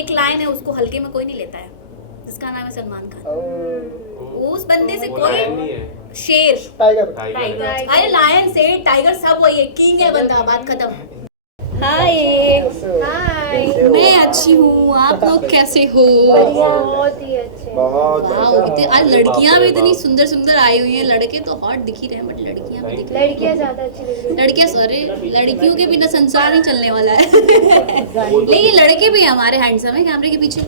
एक लाइन है, उसको हल्के में कोई नहीं लेता है, जिसका नाम है सलमान खान। उस बंदे से कोई शेर टाइगर अरे लायन से टाइगर सब वही है, किंग है बंदा, बात खत्म। हाय मैं अच्छी हूँ, आप लोग कैसे हो? बहुत ही अच्छे। वाह, आज लड़कियां भी इतनी सुंदर सुंदर आई हुई हैं, लड़के तो हॉट दिख ही रहे हैं बट लड़कियां भी दिख रही हैं। लड़कियां ज्यादा अच्छी लग रही हैं। लड़कियां सॉरी, लड़कियों के बिना संसार नहीं चलने वाला है। लेकिन लड़के भी हमारे हैंडसम है कैमरे के पीछे।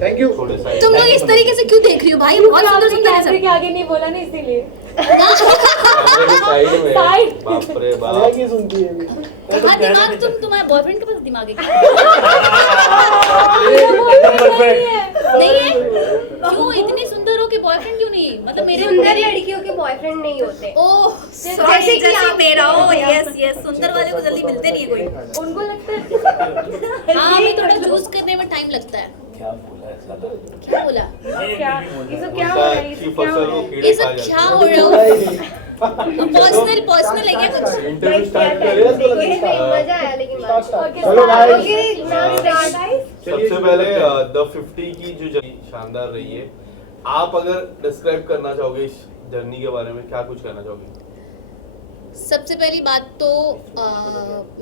Thank you. तुम लोग इस तरीके से क्यों देख रही हो भाई? बहुत सुंदर सुंदर है सब। आगे नहीं बोला ना इसीलिए। साइड बाप रे बाप। अलग ही सुनती है अभी। हाँ, दिमाग तुम्हारे बॉयफ्रेंड के पास दिमाग है क्या? नहीं है? क्यों इतनी सुंदर हो कि बॉयफ्रेंड क्यों नहीं? मतलब मेरे सुंदर लड़कियों के बॉयफ्रेंड नहीं होते। ओह जैसे कि आप मेरा हो, यस यस, सुंदर वाले को जल्दी मिलते नहीं है कोई। उनको लगता है हाँ, हमें थोड़ा चूज करने में टाइम लगता है। क्या बोला? क्या ये सब क्या हो रहा है? ये सब क्या हो रहा है? पर्सनल है क्या कुछ? इंटरव्यू स्टार्ट करें। मजा आया लेकिन चलो भाई। सबसे पहले द 50 की जो जर्नी शानदार रही है, आप अगर डिस्क्राइब करना चाहोगे इस जर्नी के बारे में, क्या कुछ कहना चाहोगे? सबसे पहली बात तो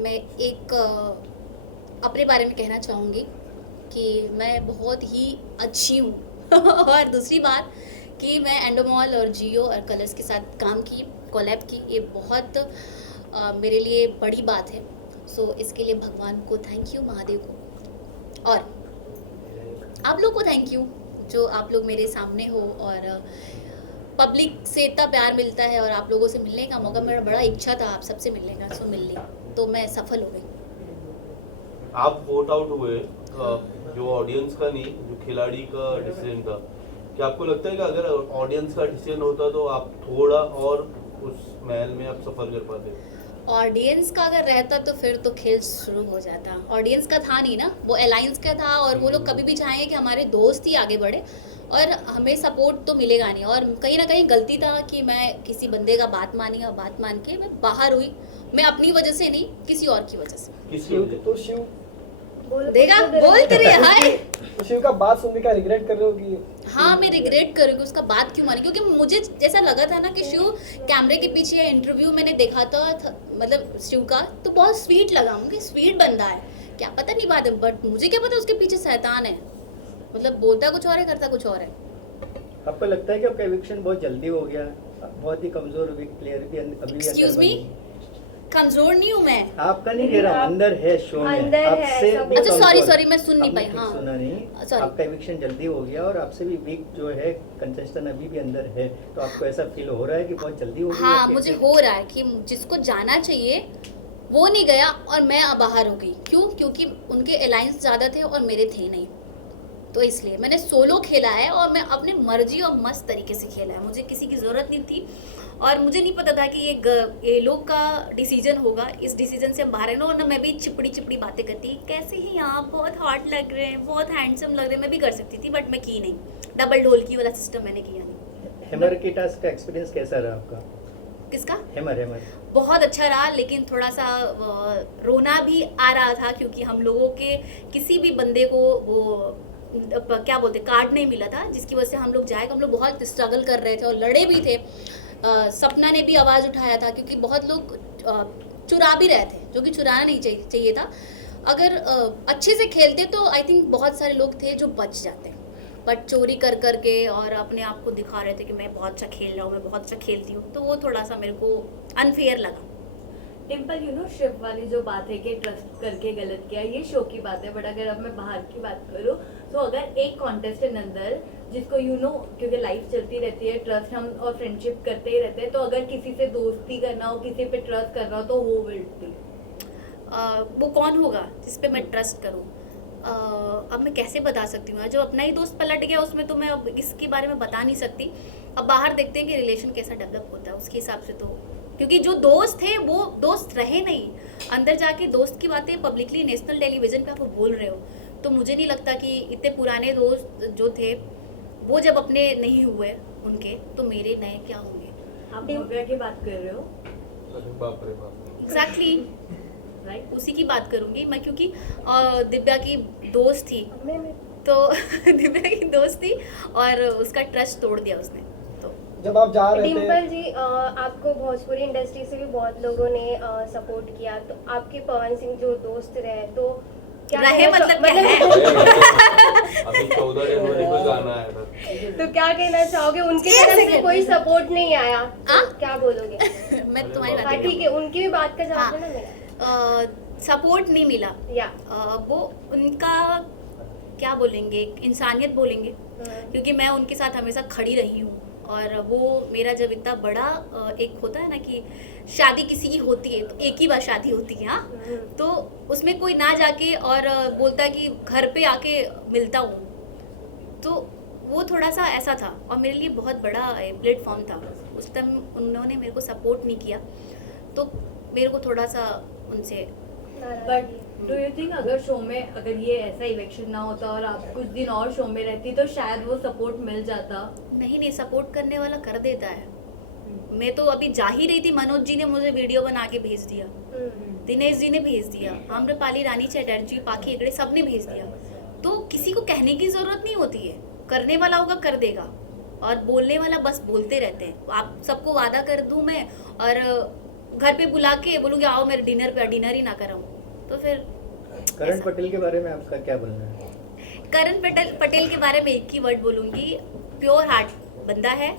मैं एक अपने बारे में कहना चाहूँगी कि मैं बहुत ही अच्छी हूँ। और दूसरी बात कि मैं एंडोमॉल और जियो और कलर्स के साथ काम की, कोलैब की, ये बहुत मेरे लिए बड़ी बात है। सो इसके लिए भगवान को थैंक यू, महादेव को, और आप लोग को थैंक यू जो आप लोग मेरे सामने हो और पब्लिक से इतना प्यार मिलता है और आप लोगों से मिलने का मौका, मेरा बड़ा इच्छा था आप सबसे मिलने का, सो मिल ली, तो मैं सफल हो गई। आप वोट आउट हुए, जो ऑडियंस का नहीं, जो खिलाड़ी का डिसीजन था, क्या आपको लगता है कि अगर ऑडियंस का डिसीजन होता तो आप थोड़ा और उस महल में आप सफर कर पाते? ऑडियंस का अगर रहता तो फिर तो खेल शुरू हो जाता। ऑडियंस का था नहीं ना, वो अलायंस का था, और वो लोग कभी भी चाहेंगे कि हमारे दोस्त ही आगे बढ़े और हमें सपोर्ट तो मिलेगा नहीं। और कहीं ना कहीं गलती था कि मैं किसी बंदे का बात मानी और बात मान के मैं बाहर हुई। मैं अपनी वजह से नहीं, किसी और की वजह से। किसी वजह? तो शिव देगा बोल तेरे हाय। तो शिव का बात सुनने का रिग्रेट कर रहे हो कि? हाँ, मैं रिग्रेट करूँगी उसका बात क्यों मानी, क्योंकि मुझे जैसा लगा था ना कि शिव कैमरे के पीछे इंटरव्यू मैंने देखा था मतलब शिव का, तो बहुत स्वीट लगा मुझे, स्वीट बंदा है, क्या पता नहीं बात है, बट मुझे क्या पता उसके पीछे शैतान है, मतलब बोलता कुछ और है करता कुछ और है। आपको लगता है कि आपका एविक्शन बहुत जल्दी हो गया? बहुत ही कमजोर वीक प्लेयर भी अभी भी एक्सक्यूज मी, कमजोर नहीं हूँ मैं। आपका नहीं कह रहा, अंदर है शो में, अंदर है, आपसे सब भी अच्छा कमजोर। सॉरी मैं सुन नहीं आपने पाई। ठीक हाँ सुना नहीं, Sorry. आपका एविक्शन जल्दी हो गया और आपसे भी वीक जो है कंटेस्टेंट अभी भी अंदर है, तो आपको ऐसा फील हो रहा है कि बहुत जल्दी हो गया? हाँ, मुझे हो रहा है कि जिसको जाना चाहिए वो नहीं गया और मैं बाहर हो गई। क्यों? क्योंकि उनके अलायंस ज़्यादा थे और मेरे थे नहीं, तो इसलिए मैंने सोलो खेला है और मैं अपने मर्जी और मस्त तरीके से खेला है, मुझे किसी की ज़रूरत नहीं थी। और मुझे नहीं पता था कि ये लोग का डिसीजन होगा, इस डिसीजन से हम बाहर है ना, वरना मैं भी चिपड़ी चिपड़ी बातें करती, कैसे ही आप बहुत हॉट लग रहे हैं, बहुत हैंडसम लग रहे हैं, मैं भी कर सकती थी, बट मैं की नहीं। डबल ढोलकी वाला सिस्टम मैंने किया नहीं। हैमर की टास्क का एक्सपीरियंस कैसा रहा आपका? किसका? हैमर बहुत अच्छा रहा, लेकिन थोड़ा सा रोना भी आ रहा था, क्योंकि हम लोगों के किसी भी बंदे को वो क्या बोलते कार्ड नहीं मिला था, जिसकी वजह से हम लोग जाए, हम लोग बहुत स्ट्रगल कर रहे थे और लड़े भी थे। सपना ने भी आवाज़ उठाया था, क्योंकि बहुत लोग चुरा भी रहे थे, जो कि चुराना नहीं चाहिए था। अगर अच्छे से खेलते तो आई थिंक बहुत सारे लोग थे जो बच जाते, बट चोरी कर करके और अपने आप को दिखा रहे थे कि मैं बहुत अच्छा खेल रहा हूँ, मैं बहुत अच्छा खेलती हूँ, तो वो थोड़ा सा मेरे को अनफेयर लगा। टिम्पल शिव वाली जो बात है कि ट्रस्ट करके गलत किया, ये शो की बात है, बट अगर अब मैं बाहर की बात करूँ तो अगर एक कॉन्टेस्टेंट अंदर जिसको क्योंकि लाइफ चलती रहती है, ट्रस्ट हम और फ्रेंडशिप करते ही रहते हैं, तो अगर किसी से दोस्ती करना हो, किसी पे ट्रस्ट करना हो, तो वो विल बी वो कौन होगा जिस पे मैं ट्रस्ट करूँ? अब मैं कैसे बता सकती हूँ? जो अपना ही दोस्त पलट गया उसमें तो मैं अब इसके बारे में बता नहीं सकती। अब बाहर देखते हैं कि रिलेशन कैसा डेवलप होता है, उसके हिसाब से तो, क्योंकि जो दोस्त थे वो दोस्त रहे नहीं, अंदर जाके दोस्त की बातें पब्लिकली नेशनल टेलीविजन पे आप बोल रहे हो, तो मुझे नहीं लगता कि इतने पुराने दोस्त जो थे वो जब अपने नहीं हुए उनके, तो मेरे नए क्या होंगे? आप भव्या की बात कर रहे हो? बाप रे बाप। एग्जैक्टली। राइट? उसी की बात करूंगी मैं, क्योंकि दिव्या की दोस्त थी, तो दिव्या की दोस्त थी और उसका ट्रस्ट तोड़ दिया उसने। तो जब आप जा रहे थे डिम्पल जी, आपको भोजपुरी इंडस्ट्री से भी बहुत लोगों ने सपोर्ट किया, तो आपके पवन सिंह जो दोस्त रहे, तो क्या रहे कहना मतलब क्या है? अभी 14 जनवरी को गाना है था। तो क्या कहना चाहोगे? उनकी एक तरफ से सेकंड। कोई सपोर्ट नहीं आया, तो हाँ? क्या बोलोगे? मैं तुम्हारी हाँ बात ठीक है, उनकी भी बात का जवाब देना मेरा। सपोर्ट नहीं मिला। या वो उनका क्या बोलेंगे, इंसानियत बोलेंगे, क्योंकि मैं उनके साथ हमेशा खड़ी रही हूँ। और वो मेरा जब इतना बड़ा एक होता है ना कि शादी किसी की होती है तो एक ही बार शादी होती है, हाँ, तो उसमें कोई ना जाके और बोलता कि घर पे आके मिलता हूँ, तो वो थोड़ा सा ऐसा था। और मेरे लिए बहुत बड़ा प्लेटफॉर्म था उस टाइम, उन्होंने मेरे को सपोर्ट नहीं किया, तो मेरे को थोड़ा सा उनसे। बट डू यू थिंक अगर शो में अगर ये ऐसा इलेक्शन ना होता और आप कुछ दिन और शो में रहती तो शायद वो सपोर्ट मिल जाता? नहीं, सपोर्ट करने वाला कर देता है। मैं तो अभी जा ही रही थी, मनोज जी ने मुझे वीडियो बना के भेज दिया, दिनेश जी ने भेज दिया, आम्रपाली रानी चटर्जी, पाखी हेगड़े, सब ने भेज दिया। तो किसी को कहने की जरूरत नहीं होती है, करने वाला होगा कर देगा, और बोलने वाला बस बोलते रहते हैं। आप सबको वादा कर दूं मैं और घर पे बुला के बोलूँगी आओ मेरे डिनर पे, डिनर ही ना कराऊं, तो फिर करण पटेल के बारे में आपका क्या बोलना है? करण पटेल के बारे में एक ही वर्ड बोलूँगी, प्योर हार्ट बंदा है,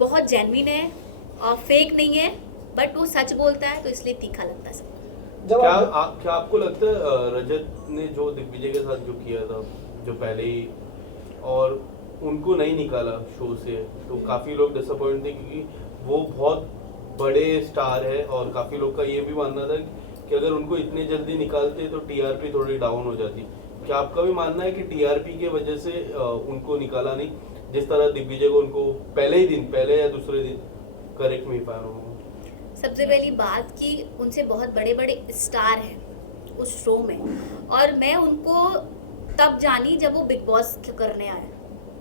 बहुत जेन्युइन है और फेक नहीं है, बट वो सच बोलता है तो इसलिए तीखा लगता है सबको। जब क्या आप क्या आपको लगता है रजत ने जो दिग्विजय के साथ जो किया था, जो पहले ही, और उनको नहीं निकाला शो से, तो काफी लोग डिसअपॉइंट थे, क्योंकि वो बहुत बड़े स्टार है और काफी लोग का ये भी मानना था कि अगर उनको इतने जल्दी निकालते तो टीआरपी थोड़ी डाउन हो जाती। क्या आपका भी मानना है कि टीआरपी के वजह से उनको निकाला नहीं, जिस तरह दिग्विजय को उनको पहले या दूसरे दिन, correct me if I am wrong? सबसे पहली बात कि उनसे बहुत बड़े बड़े स्टार हैं उस शो में, और मैं उनको तब जानी जब वो बिग बॉस करने आए,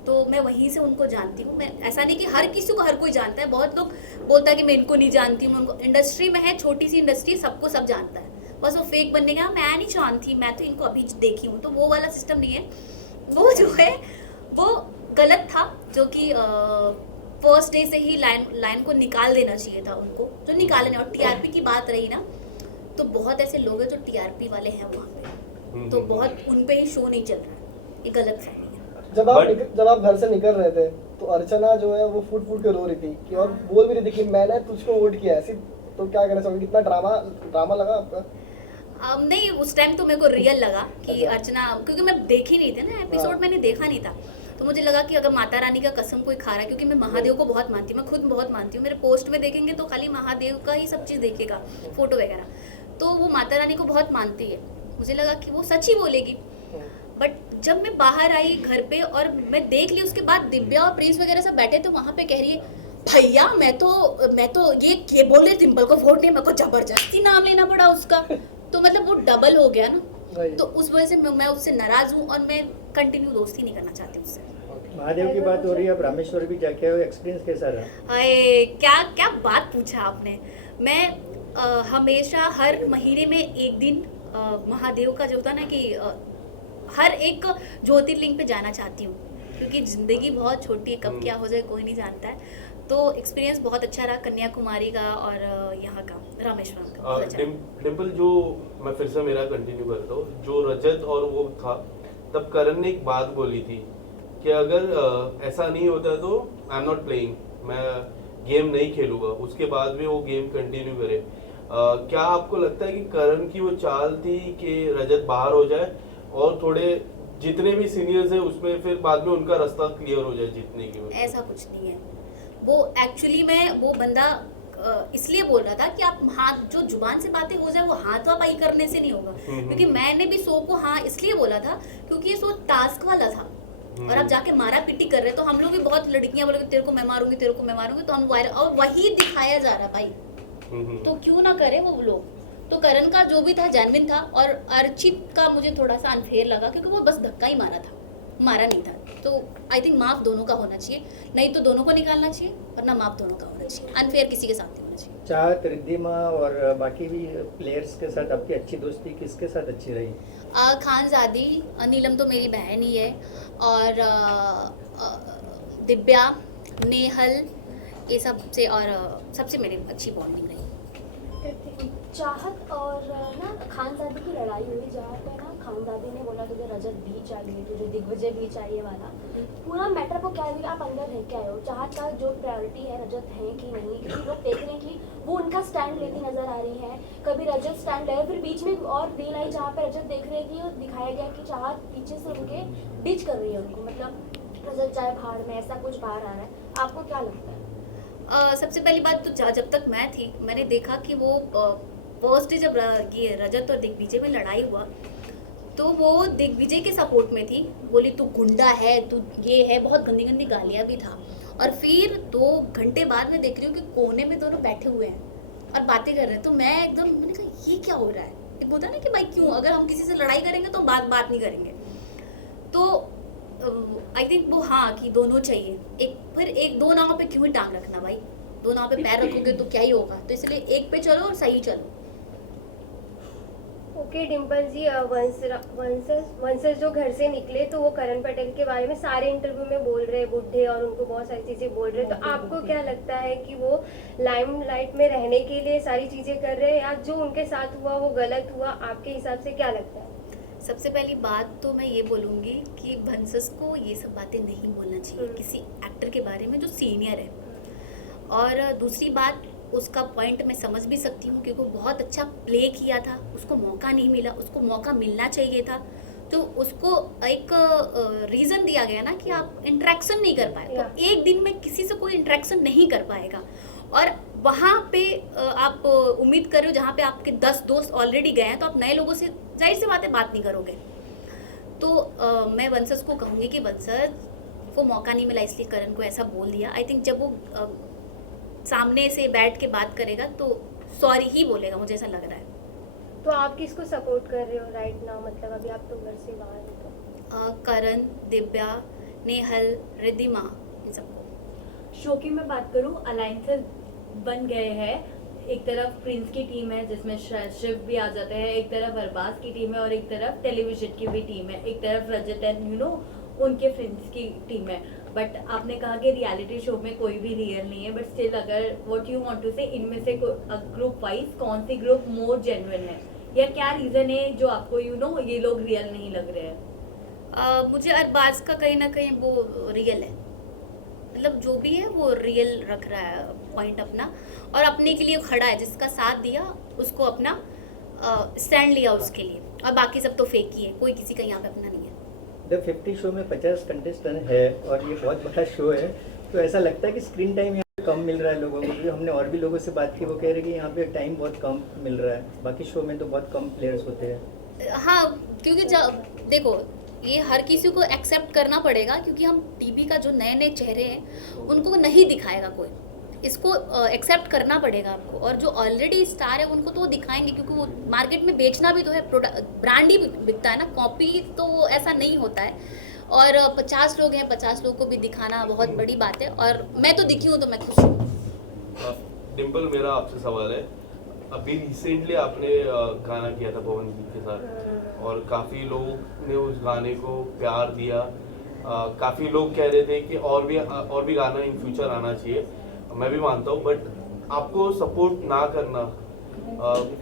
तो मैं वहीं से उनको जानती हूँ। मैं ऐसा नहीं कि हर किसी को हर कोई जानता है, बहुत लोग बोलता है कि मैं इनको नहीं जानती हूँ, उनको इंडस्ट्री में है, छोटी सी इंडस्ट्री, सबको सब जानता है, बस वो फेक बनने का मैं नहीं जानती, मैं तो इनको अभी देखी हूँ, तो वो वाला सिस्टम नहीं है। वो जो है वो गलत था, जो कि फर्स्ट डे से ही लाइन को निकाल देना चाहिए था उनको, जो निकाले नहीं। और टीआरपी की बात रही ना, तो बहुत ऐसे लोग हैं जो टीआरपी वाले हैं वहाँ पे, तो बहुत उन पे ही शो नहीं चल रहा है, ये गलत फहमी है। जब आप घर से निकल रहे थे तो अर्चना जो है वो फूट फूट के रो रही थी कि, और बोल भी रही थी कि मैंने तुझको वोट किया है, तो क्या कहना चाहोगे, कितना ड्रामा लगा आपका? नहीं, उस टाइम तो मेरे को रियल लगा कि अच्छा। अर्चना, क्योंकि मैं देखी नहीं थी ना एपिसोड, हाँ। मैंने देखा नहीं था, तो मुझे लगा कि अगर माता रानी का कसम कोई खा रहा है, क्योंकि मैं महादेव को बहुत मानती हूँ, मैं खुद बहुत मानती हूँ, मेरे पोस्ट में देखेंगे तो खाली महादेव का ही सब चीज़ देखेगा, फोटो वगैरह, तो वो माता रानी को बहुत मानती है, मुझे लगा कि वो सच ही बोलेगी। बट जब मैं बाहर आई घर पे और मैं देख ली, उसके बाद दिव्या और प्रिंस वगैरह सब बैठे तो वहाँ पे कह रही है भैया मैं तो ये बोल रही डिम्पल को वोट नहीं, मेरे को जबरदस्ती नाम लेना पड़ा उसका, तो मतलब वो डबल हो गया ना, तो उस वजह से मैं उससे नाराज हूँ और मैं कंटिन्यू दोस्ती नहीं करना चाहती उससे। महादेव की बात हो रही है, आप रामेश्वर भी जाके आए हो, एक्सपीरियंस कैसा रहा? हाय, क्या बात पूछा आपने। मैं हमेशा हर महीने में एक दिन महादेव का जो होता ना कि हर एक ज्योतिर्लिंग पे जाना चाहती हूँ, क्योंकि ज़िंदगी बहुत छोटी है, कब क्या हो जाए कोई नहीं जानता है। तो एक्सपीरियंस बहुत अच्छा रहा कन्याकुमारी का और यहाँ का रामेश्वरम का, बहुत अच्छा। डिम्पल, जो मैं फिर से मेरा कंटिन्यू करता हूँ, जो रजत और वो था, तब करण ने एक बात बोली थी कि अगर ऐसा नहीं होता तो आई एम नॉट प्लेइंग, मैं गेम नहीं खेलूंगा, उसके बाद भी वो गेम कंटिन्यू करे। क्या आपको लगता है कि करण की वो चाल थी कि रजत बाहर हो जाए और थोड़े जितने भी सीनियर्स हैं उसमें फिर बाद में उनका रास्ता क्लियर हो जाए जीतने की वजह? ऐसा कुछ नहीं है, वो एक्चुअली में वो बंदा इसलिए बोल रहा था कि आप हाथ जो जुबान से बातें हो जाए वो हाथ वापाई करने से नहीं होगा, क्योंकि मैंने भी शो को हाँ इसलिए बोला था क्योंकि ये शो टास्क वाला था, और आप जाके मारा पिटी कर रहे, तो हम लोग भी बहुत लड़कियां बोलोगे तेरे को मैं मारूंगी, तेरे को मैं मारूंगी, तो हम वायरल, और वही दिखाया जा रहा भाई, तो क्यों ना करे वो लोग। तो करण का जो भी था जेन्युइन था, और अर्चित का मुझे थोड़ा सा अनफेयर लगा क्योंकि वो बस धक्का ही मारा नहीं था, तो आई थिंक माफ दोनों का होना चाहिए, नहीं तो दोनों को निकालना चाहिए, वरना माफ दोनों का होना चाहिए, अनफेयर किसी के साथ नहीं होना चाहिए। जी। चाहत, रिद्धिमा और बाकी भी प्लेयर्स के साथ आपकी अच्छी दोस्ती किसके साथ अच्छी रही? खानजादी, नीलम तो मेरी बहन ही है, और दिव्या, नेहल, ये सब से, और सबसे मेरी अच्छी बॉन्डिंग रही। चाहत और ना खानजादी की लड़ाई हुई, जहाँ पे ना खानजादी ने बोला तुझे रजत भी चाहिए, तुझे दिग्विजय भी चाहिए वाला। पूरा मैटर को क्या है, आप अंदर रह के आए हो, चाहत का जो प्रायोरिटी है रजत है कि नहीं, क्योंकि लोग देख रहे हैं कि वो उनका स्टैंड लेती नजर आ रही है। कभी रजत स्टैंड ले, फिर बीच में और रील आई जहाँ पे रजत देख रहे हैं कि दिखाया गया कि चाहत पीछे से उनके डिच कर रही है उनको, मतलब रजत चाहे भाड़ में, ऐसा कुछ बाहर आ रहा है। आपको क्या लगता है? सबसे पहली बात तो जब तक मैं थी मैंने देखा कि वो फर्स्ट डे जब ये रजत और दिग्विजय में लड़ाई हुआ तो वो दिग्विजय के सपोर्ट में थी, बोली तू गुंडा है, तू ये है, बहुत गंदी गंदी गालियाँ भी था। और फिर 2 घंटे बाद मैं देख रही हूँ कि कोने में दोनों बैठे हुए हैं और बातें कर रहे हैं। तो मैं एकदम, मैंने कहा ये क्या हो रहा है। एक बोलता ना कि भाई क्यों, अगर हम किसी से लड़ाई करेंगे तो बात नहीं करेंगे। तो आई थिंक वो हाँ कि दोनों चाहिए, फिर दो नाव पे क्यों ही टांग रखना भाई, 2 नाव पे पैर रखोगे तो क्या ही होगा। तो इसलिए एक पे चलो और सही चलो। ओके डिम्पल जी, वंशज जो घर से निकले तो वो करण पटेल के बारे में सारे इंटरव्यू में बोल रहे हैं बुढ़े, और उनको बहुत सारी चीज़ें बोल रहे हैं। तो आपको क्या लगता है कि वो लाइमलाइट में रहने के लिए सारी चीज़ें कर रहे हैं, या जो उनके साथ हुआ वो गलत हुआ? आपके हिसाब से क्या लगता है? सबसे पहली बात तो मैं ये बोलूँगी कि भंसस को ये सब बातें नहीं बोलना चाहिए किसी एक्टर के बारे में जो सीनियर है। और दूसरी बात, उसका पॉइंट मैं समझ भी सकती हूँ क्योंकि वो बहुत अच्छा प्ले किया था, उसको मौका नहीं मिला, उसको मौका मिलना चाहिए था। तो उसको एक रीज़न दिया गया ना कि आप इंटरेक्शन नहीं कर पाए, तो एक दिन में किसी से कोई इंटरेक्शन नहीं कर पाएगा। और वहाँ पे आप उम्मीद कर रहे हो जहाँ पे आपके 10 दोस्त ऑलरेडी गए हैं, तो आप नए लोगों से जाहिर सी बात है बात नहीं करोगे। तो मैं वंशज को कहूँगी कि वंशज को मौका नहीं मिला इसलिए करण को ऐसा बोल दिया। आई थिंक जब वो सामने से बैठ के बात करेगा तो सॉरी ही बोलेगा, मुझे ऐसा लग रहा है। तो आप किसको सपोर्ट कर रहे हो राइट नाउ, मतलब अभी आप तो घर से बाहर हो? तो करण, दिव्या, नेहल, रिद्धिमा, इन सबको। शो की मैं बात करूं, अलायंसेस बन गए हैं। एक तरफ प्रिंस की टीम है जिसमें शिव भी आ जाते हैं, एक तरफ अरबाज की टीम है और एक तरफ टेलीविजन की भी टीम है, एक तरफ रजत एंड उनके फ्रेंड्स की टीम है। बट आपने कहा कि रियलिटी शो में कोई भी रियल नहीं है, बट स्टिल अगर व्हाट यू वांट टू से, इनमें से ग्रुप वाइज कौन सी ग्रुप मोर जेन्युइन है, या क्या रीजन है जो आपको ये लोग रियल नहीं लग रहे हैं? मुझे अरबाज का कहीं ना कहीं वो रियल है, मतलब जो भी है वो रियल रख रहा है पॉइंट अपना, और अपने के लिए खड़ा है, जिसका साथ दिया उसको अपना स्टैंड लिया उसके लिए, और बाकी सब तो फेक ही है, कोई किसी का यहाँ पे अपना नहीं है। द 50 शो में 50 कंटेस्टेंट है और ये बहुत बड़ा शो है, तो ऐसा लगता है कि स्क्रीन टाइम यहाँ पे कम मिल रहा है लोगों को, क्योंकि हमने और भी लोगों से बात की, वो कह रहे हैं कि यहाँ पे टाइम बहुत कम मिल रहा है, बाकी शो में तो बहुत कम प्लेयर्स होते हैं। हाँ, क्योंकि देखो ये हर किसी को एक्सेप्ट करना पड़ेगा, क्योंकि हम टीवी का जो नए नए चेहरे हैं उनको नहीं दिखाएगा कोई, इसको एक्सेप्ट करना पड़ेगा आपको। और जो ऑलरेडी स्टार है उनको तो वो दिखाएंगे, क्योंकि वो मार्केट में बेचना भी तो है, ब्रांड ही बिकता है ना, कॉपी तो ऐसा नहीं होता है। और 50 लोग हैं, 50 लोग को भी दिखाना बहुत बड़ी बात है, और मैं तो दिखी हूँ तो मैं खुश हूँ। डिम्पल, मेरा आपसे सवाल है, अभी रिसेंटली आपने गाना किया था पवन जी के साथ और काफ़ी लोग ने उस गाने को प्यार दिया, काफ़ी लोग कह रहे थे कि और भी गाना इन फ्यूचर आना चाहिए, मैं भी मानता हूँ, बट आपको सपोर्ट ना करना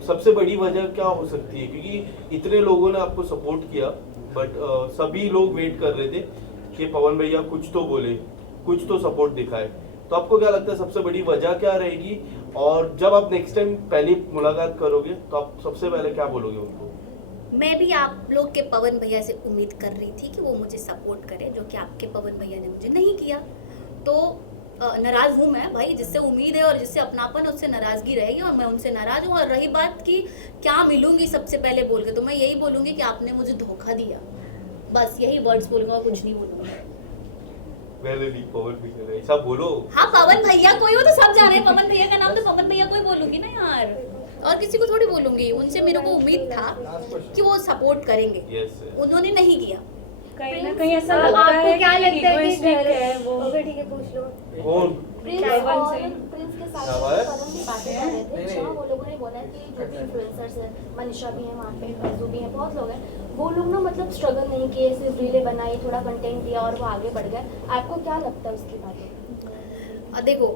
सबसे बड़ी वजह क्या हो सकती है? क्योंकि इतने लोगों ने आपको सपोर्ट किया, बट सभी लोग वेट कर रहे थे कि पवन भैया कुछ तो बोले, कुछ तो सपोर्ट दिखाए। तो आपको क्या लगता है सबसे बड़ी वजह क्या रहेगी? और जब आप नेक्स्ट टाइम पहली मुलाकात करोगे तो आप सबसे पहले क्या बोलोगे उनको? मैं भी आप लोग के पवन भैया से उम्मीद कर रही थी कि वो मुझे सपोर्ट करे, जो कि आपके पवन भैया ने मुझे नहीं किया। तो नाराज़ हूँ मैं भाई, जिससे उम्मीद है और जिससे अपनापन है उससे नाराज़गी रहेगी, और मैं उनसे नाराज़ हूँ। और रही बात कि क्या मिलूंगी सबसे पहले बोल के, तो मैं यही बोलूँगी कि आपने मुझे धोखा दिया, बस यही वर्ड्स बोलूँगा, कुछ नहीं बोलूँगा। पवन भैया ऐसा बोलो। हाँ, पवन भैया कोई हो तो सब जाने हैं, पवन भैया का नाम तो पवन भैया को ही बोलूँगी ना यार, और किसी को थोड़ी बोलूँगी। उनसे मेरे को उम्मीद था कि वो सपोर्ट करेंगे, उन्होंने नहीं किया। कहीं ना कहीं ऐसा लगता आपको है क्या लगता है कि egoistic है वो। ओके ठीक है, पूछ लो। कौन प्रिंस टाइवन और से। प्रिंस के साथ क्या बात? करण भी बातें कर रहे थे जहाँ वो लोगों ने बोला कि जो भी इन्फ्लुएंसर्स है, मनीषा भी है वहाँ पे, फैजू भी है, बहुत लोग हैं, वो लोग ना मतलब स्ट्रगल नहीं किए, सिर्फ रीलें बनाई, थोड़ा कंटेंट दिया और वो आगे बढ़ गए। आपको क्या लगता है उसकी बातों? देखो,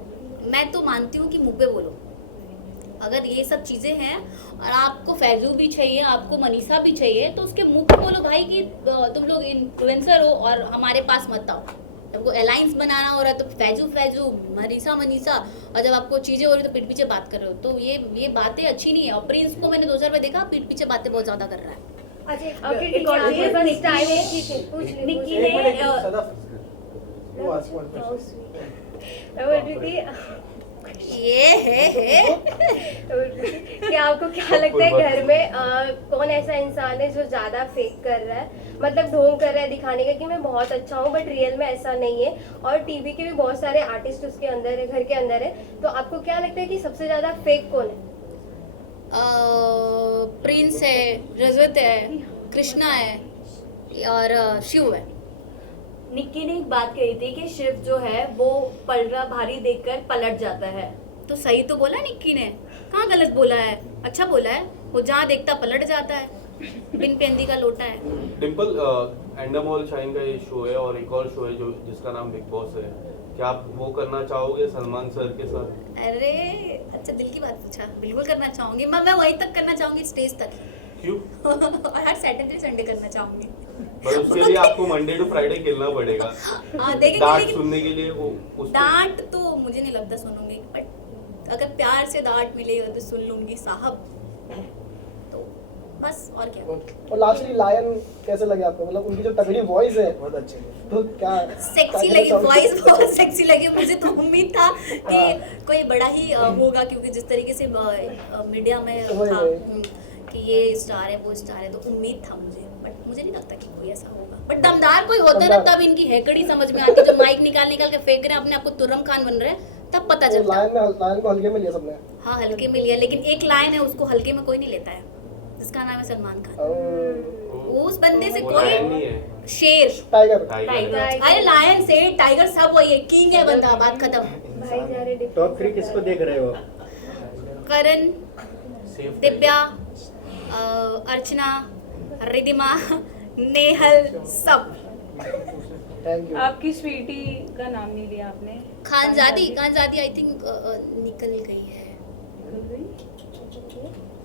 मैं तो मानती हूँ कि मुँह पे बोलो। अगर ये सब चीज़ें हैं और आपको फैजू भी चाहिए, आपको मनीषा भी चाहिए, तो उसके मुंह पे बोलो भाई कि तुम लोग इन्फ्लुएंसर हो और हमारे पास मत आओ। तुमको अलायंस बनाना हो रहा है तो फैजू फैजू, मनीषा, और जब आपको चीज़ें हो रही तो पीठ पीछे बात कर रहे हो, तो ये बातें अच्छी नहीं है। और प्रिंस को मैंने 2000 में देखा, पीठ पीछे बातें बहुत ज़्यादा कर रहा है। अच्छा ओके, एक और निक्की चीज़, ने- बस टाइम की पूछ ली, निक्की पूछ ली। ने वो आस पास मैं बोल रही थी ये है कि आपको क्या लगता है घर में कौन ऐसा इंसान है जो ज्यादा फेक कर रहा है, मतलब ढोंग कर रहा है दिखाने का कि मैं बहुत अच्छा हूँ बट रियल में ऐसा नहीं है, और टीवी के भी बहुत सारे आर्टिस्ट उसके अंदर है, घर के अंदर है, तो आपको क्या लगता है कि सबसे ज्यादा फेक कौन है? प्रिंस है, रजत है, कृष्णा है और शिव है। निक्की ने एक बात कही थी कि शिव जो है वो पलड़ा भारी देखकर पलट जाता है। तो सही तो बोला निक्की ने, कहाँ गलत बोला है, अच्छा बोला है। वो जहाँ देखता पलट जाता है, बिन पेंदी का लोटा है। डिम्पल, एंडमॉल शाइन का ये शो है और एक और शो है जो जिसका नाम बिग बॉस है, क्या आप वो करना चाहोगे सलमान सर के साथ? अरे अच्छा, दिल की बात पूछा। बिल्कुल करना चाहूंगी मैं वहीं तक करना चाहूंगी, स्टेज तक। क्यों? और हर सैटरडे संडे करना चाहूंगी। पर उसके लिए आपको मंडे टू फ्राइडे खेलना पड़ेगा। हाँ देखेंगे, डांट लेकिन सुनने के लिए वो उस डांट तो मुझे नहीं लगता सुनूंगी, बट अगर प्यार से डांट मिलेगा तो सुन लूंगी साहब। तो बस, और क्या। और लास्टली लायन कैसे लगे आपको? मतलब उनकी जो तगड़ी वॉइस है बहुत अच्छे तो क्या सेक्सी क्या लगी, कहना वॉइस चाहोगे? बहुत सेक्सी लगी। मुझे तो उम्मीद था कि कोई बड़ा ही होगा, क्योंकि जिस तरीके से मीडिया में वही, था वही। कि ये स्टार है वो स्टार है, तो उम्मीद था मुझे, बट मुझे नहीं लगता कि कोई ऐसा होगा। बट दमदार कोई होता है ना, तब इनकी हैकड़ी समझ में आती है। जब माइक निकाल के फेंक रहे हैं, अपने आप को तुर्रम खान बन रहे हैं, तब पता तो चलता है। लायन को हल्के में लिया सबने। हाँ, हल्के में लिया, लेकिन एक लाइन है उसको हल्के में कोई नहीं लेता है, जिसका नाम है सलमान खान। और उस बंदे से वो कोई लायन नहीं है, शेर, टाइगर टाइगर है। अरे लायन से टाइगर सब वही है, किंग है बंदा, बात खत्म। भाई जा रहे टॉप 3 किसको देख रहे हो? करण, सेफ दिव्या, अर्चना, रिदिमा, नेहल, सब। Thank you. आपकी स्वीटी का नाम नहीं लिया आपने। खानजादी आई थिंक निकल गई है।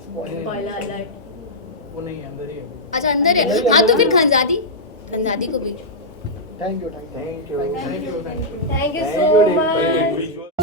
Spoiler alert. वो नहीं है, अंदर ही है। अच्छा, अंदर है। हाँ तो फिर खानजादी को भी। Thank you thank you. Thank you Thank so you, much. Visual